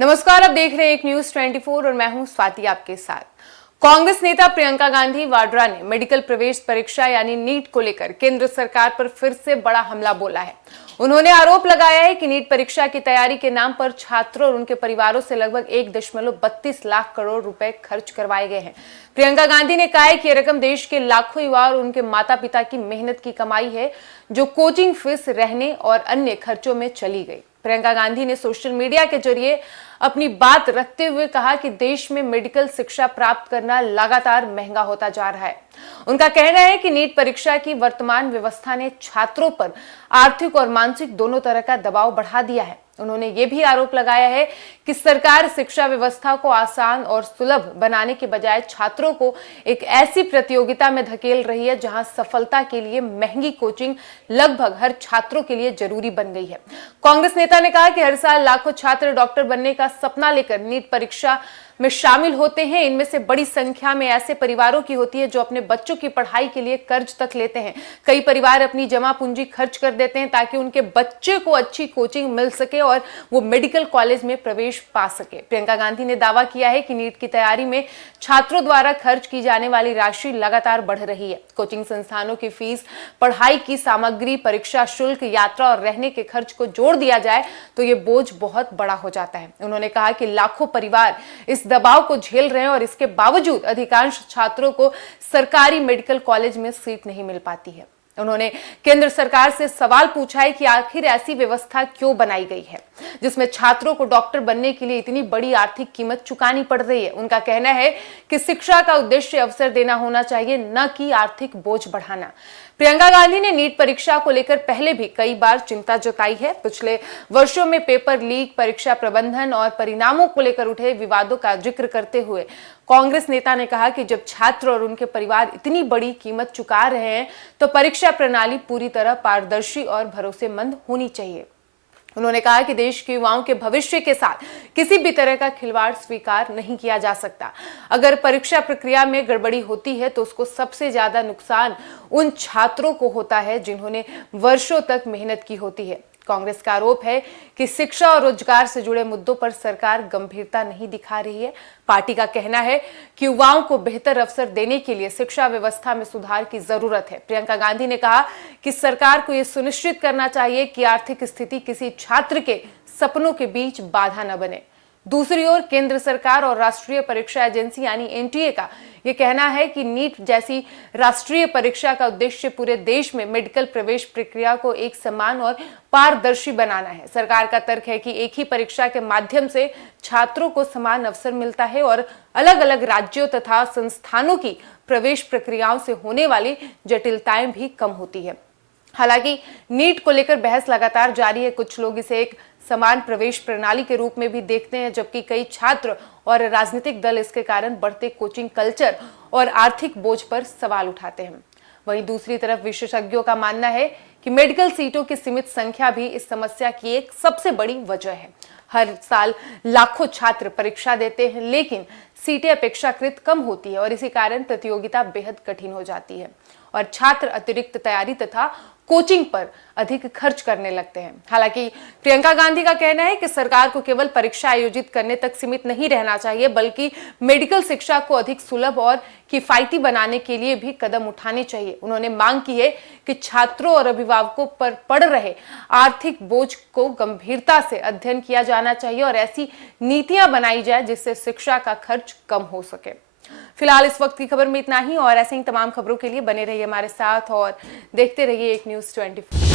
नमस्कार, आप देख रहे हैं एक न्यूज 24 और मैं हूं स्वाति आपके साथ। कांग्रेस नेता प्रियंका गांधी वाड्रा ने मेडिकल प्रवेश परीक्षा यानी नीट को लेकर केंद्र सरकार पर फिर से बड़ा हमला बोला है। उन्होंने आरोप लगाया है कि नीट परीक्षा की तैयारी के नाम पर छात्रों और उनके परिवारों से लगभग 1.32 लाख करोड़ रुपए खर्च करवाए गए हैं। प्रियंका गांधी ने कहा है कि यह रकम देश के लाखों युवा और उनके माता पिता की मेहनत की कमाई है, जो कोचिंग फीस, रहने और अन्य खर्चों में चली गई। प्रियंका गांधी ने सोशल मीडिया के जरिए अपनी बात रखते हुए कहा कि देश में मेडिकल शिक्षा प्राप्त करना लगातार महंगा होता जा रहा है। उनका कहना है कि नीट परीक्षा की वर्तमान व्यवस्था ने छात्रों पर आर्थिक और मानसिक दोनों तरह का दबाव बढ़ा दिया है। उन्होंने ये भी आरोप लगाया है कि सरकार शिक्षा व्यवस्था को आसान और सुलभ बनाने के बजाय छात्रों को एक ऐसी प्रतियोगिता में धकेल रही है जहां सफलता के लिए महंगी कोचिंग लगभग हर छात्रों के लिए जरूरी बन गई है। कांग्रेस नेता ने कहा कि हर साल लाखों छात्र डॉक्टर बनने का सपना लेकर नीट परीक्षा में शामिल होते हैं। इनमें से बड़ी संख्या में ऐसे परिवारों की होती है जो अपने बच्चों की पढ़ाई के लिए कर्ज तक लेते हैं। कई परिवार अपनी जमा पूंजी खर्च कर देते हैं ताकि उनके बच्चे को अच्छी कोचिंग मिल सके और वो मेडिकल कॉलेज में प्रवेश पा सके। प्रियंका गांधी ने दावा किया है कि नीट की तैयारी में छात्रों द्वारा खर्च की जाने वाली राशि लगातार बढ़ रही है। कोचिंग संस्थानों की फीस, पढ़ाई की सामग्री, परीक्षा शुल्क, यात्रा और रहने के खर्च को जोड़ दिया जाए तो ये बोझ बहुत बड़ा हो जाता है। उन्होंने कहा कि लाखों परिवार इस दबाव को झेल रहे हैं और इसके बावजूद अधिकांश छात्रों को सरकारी मेडिकल कॉलेज में सीट नहीं मिल पाती है। उन्होंने केंद्र सरकार से सवाल पूछा है कि आखिर ऐसी व्यवस्था क्यों बनाई गई है जिसमें छात्रों को डॉक्टर बनने के लिए इतनी बड़ी आर्थिक कीमत चुकानी पड़ रही है। उनका कहना है कि शिक्षा का उद्देश्य अवसर देना होना चाहिए, न कि आर्थिक बोझ बढ़ाना। प्रियंका गांधी ने नीट परीक्षा को लेकर पहले भी कई बार चिंता जताई है। पिछले वर्षों में पेपर लीक, परीक्षा प्रबंधन और परिणामों को लेकर उठे विवादों का जिक्र करते हुए कांग्रेस नेता ने कहा कि जब छात्र और उनके परिवार इतनी बड़ी कीमत चुका रहे हैं तो परीक्षा प्रणाली पूरी तरह पारदर्शी और भरोसेमंद होनी चाहिए। उन्होंने कहा कि देश के युवाओं के भविष्य के साथ किसी भी तरह का खिलवाड़ स्वीकार नहीं किया जा सकता। अगर परीक्षा प्रक्रिया में गड़बड़ी होती है तो उसको सबसे ज्यादा नुकसान उन छात्रों को होता है जिन्होंने वर्षों तक मेहनत की होती है। कांग्रेस का आरोप है कि शिक्षा और रोजगार से जुड़े मुद्दों पर सरकार गंभीरता नहीं दिखा रही है। पार्टी का कहना है कि युवाओं को बेहतर अवसर देने के लिए शिक्षा व्यवस्था में सुधार की जरूरत है। प्रियंका गांधी ने कहा कि सरकार को यह सुनिश्चित करना चाहिए कि आर्थिक स्थिति किसी छात्र के सपनों के बीच बाधा न बने। दूसरी ओर केंद्र सरकार और राष्ट्रीय परीक्षा एजेंसी यानी एनटीए का यह कहना है कि नीट जैसी राष्ट्रीय परीक्षा का उद्देश्य पूरे देश में मेडिकल प्रवेश प्रक्रिया को एक समान और पारदर्शी बनाना है। सरकार का तर्क है कि एक ही परीक्षा के माध्यम से छात्रों को समान अवसर मिलता है और अलग अलग राज्यों तथा संस्थानों की प्रवेश प्रक्रियाओं से होने वाली जटिलताएं भी कम होती है। हालांकि नीट को लेकर बहस लगातार जारी है। कुछ लोग इसे एक समान प्रवेश प्रणाली के रूप में भी देखते हैं, जबकि कई छात्र और राजनीतिक दल इसके कारण बढ़ते कोचिंग कल्चर और आर्थिक बोझ पर सवाल उठाते हैं। वहीं दूसरी तरफ विशेषज्ञों का मानना है कि मेडिकल सीटों की सीमित संख्या भी इस समस्या की एक सबसे बड़ी वजह है। हर साल लाखों छात्र परीक्षा देते हैं, लेकिन सीटें अपेक्षाकृत कम होती है और इसी कारण प्रतियोगिता बेहद कठिन हो जाती है और छात्र अतिरिक्त तैयारी तथा कोचिंग पर अधिक खर्च करने लगते हैं। हालांकि प्रियंका गांधी का कहना है कि सरकार को केवल परीक्षा आयोजित करने तक सीमित नहीं रहना चाहिए, बल्कि मेडिकल शिक्षा को अधिक सुलभ और किफायती बनाने के लिए भी कदम उठाने चाहिए। उन्होंने मांग की है कि छात्रों और अभिभावकों पर पड़ रहे आर्थिक बोझ को गंभीरता से अध्ययन किया जाना चाहिए और ऐसी नीतियां बनाई जाए जिससे शिक्षा का खर्च कम हो सके। फिलहाल इस वक्त की खबर में इतना ही और ऐसे ही तमाम खबरों के लिए बने रहिए हमारे साथ और देखते रहिए एक न्यूज़ 24।